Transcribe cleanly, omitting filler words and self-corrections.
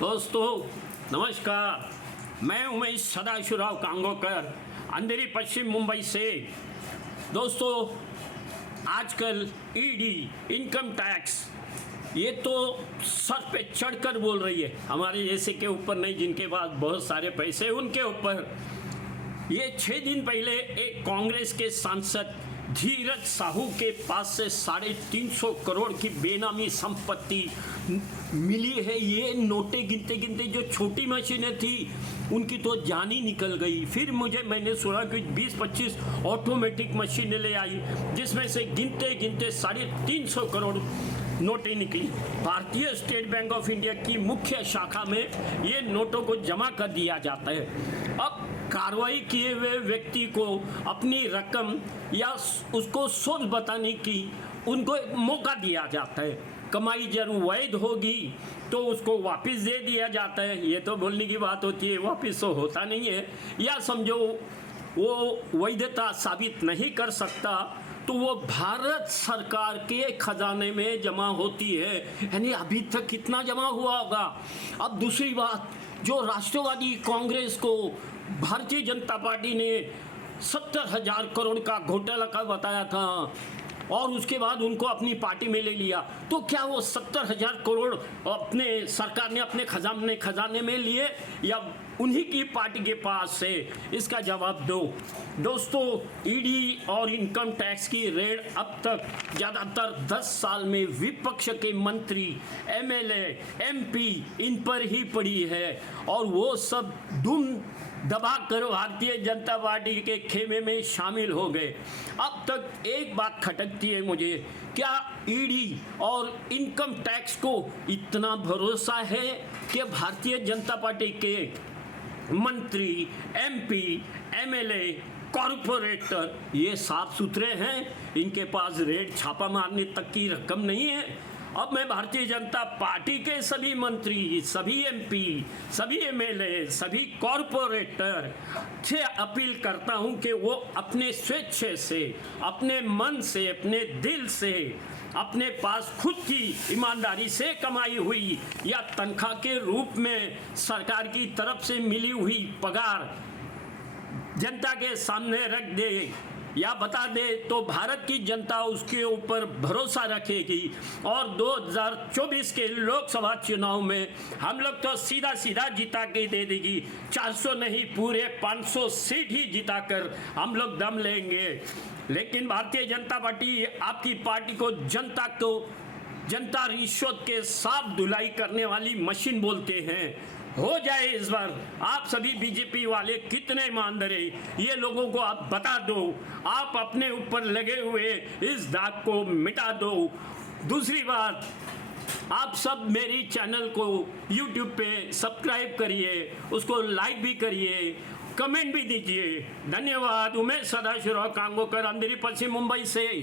दोस्तों नमस्कार, मैं उमेश सदाशिवराव कांगोकर अंधेरी पश्चिम मुंबई से। दोस्तों आजकल ईडी इनकम टैक्स ये तो सर पे चढ़कर बोल रही है, हमारे जैसे के ऊपर नहीं, जिनके पास बहुत सारे पैसे उनके ऊपर। ये 6 दिन पहले एक कांग्रेस के सांसद धीरज साहू के पास से 350 करोड़ की बेनामी संपत्ति मिली है। ये नोटे गिनते गिनते जो छोटी मशीनें थी उनकी तो जान ही निकल गई। फिर मैंने सुना कि 20-25 ऑटोमेटिक मशीनें ले आई, जिसमें से गिनते गिनते 350 करोड़ नोटें निकली। भारतीय स्टेट बैंक ऑफ इंडिया की मुख्य शाखा में ये नोटों को जमा कर दिया जाता है। अब कार्रवाई किए हुए व्यक्ति को अपनी रकम या उसको सोच बताने की उनको एक मौका दिया जाता है। कमाई जरूर वैध होगी तो उसको वापस दे दिया जाता है। ये तो बोलने की बात होती है, वापस तो होता नहीं है। या समझो वो वैधता साबित नहीं कर सकता तो वो भारत सरकार के खजाने में जमा होती है। यानी अभी तक कितना जमा हुआ होगा। अब दूसरी बात, जो राष्ट्रवादी कांग्रेस को भारतीय जनता पार्टी ने 70,000 करोड़ का घोटाला का बताया था और उसके बाद उनको अपनी पार्टी में ले लिया, तो क्या वो 70,000 करोड़ अपने सरकार ने अपने खजाने में लिए या उन्हीं की पार्टी के पास से? इसका जवाब दो। दोस्तों ईडी और इनकम टैक्स की रेड अब तक ज़्यादातर 10 साल में विपक्ष के मंत्री, एमएलए, एमपी इन पर ही पड़ी है और वो सब दुम दबाकर भारतीय जनता पार्टी के खेमे में शामिल हो गए। अब तक एक बात खटकती है मुझे, क्या ईडी और इनकम टैक्स को इतना भरोसा है कि भारतीय जनता पार्टी के मंत्री, एमपी, एमएलए, कॉरपोरेटर ये साफ सुथरे हैं? इनके पास रेड छापा मारने तक की रकम नहीं है। अब मैं भारतीय जनता पार्टी के सभी मंत्री, सभी एमपी, सभी एमएलए, सभी कॉरपोरेटर से अपील करता हूं कि वो अपने स्वेच्छे से, अपने मन से, अपने दिल से, अपने पास खुद की ईमानदारी से कमाई हुई या तनख्वाह के रूप में सरकार की तरफ से मिली हुई पगार जनता के सामने रख दे या बता दे, तो भारत की जनता उसके ऊपर भरोसा रखेगी और 2024 के लोकसभा चुनाव में हम लोग तो सीधा सीधा जिता के दे देगी। 400 नहीं, पूरे 500 सीट ही जिताकर हम लोग दम लेंगे। लेकिन भारतीय जनता पार्टी, आपकी पार्टी को जनता रिश्वत के साफ धुलाई करने वाली मशीन बोलते हैं। हो जाए इस बार। आप सभी बीजेपी वाले कितने ईमानदार हैं ये लोगों को आप बता दो। आप अपने ऊपर लगे हुए इस दाग को मिटा दो। दूसरी बात, आप सब मेरी चैनल को YouTube पे सब्सक्राइब करिए, उसको लाइक भी करिए, कमेंट भी दीजिए। धन्यवाद। उमेश सदाशिवराव कांगोकर, अंधेरी पश्चिम मुंबई से।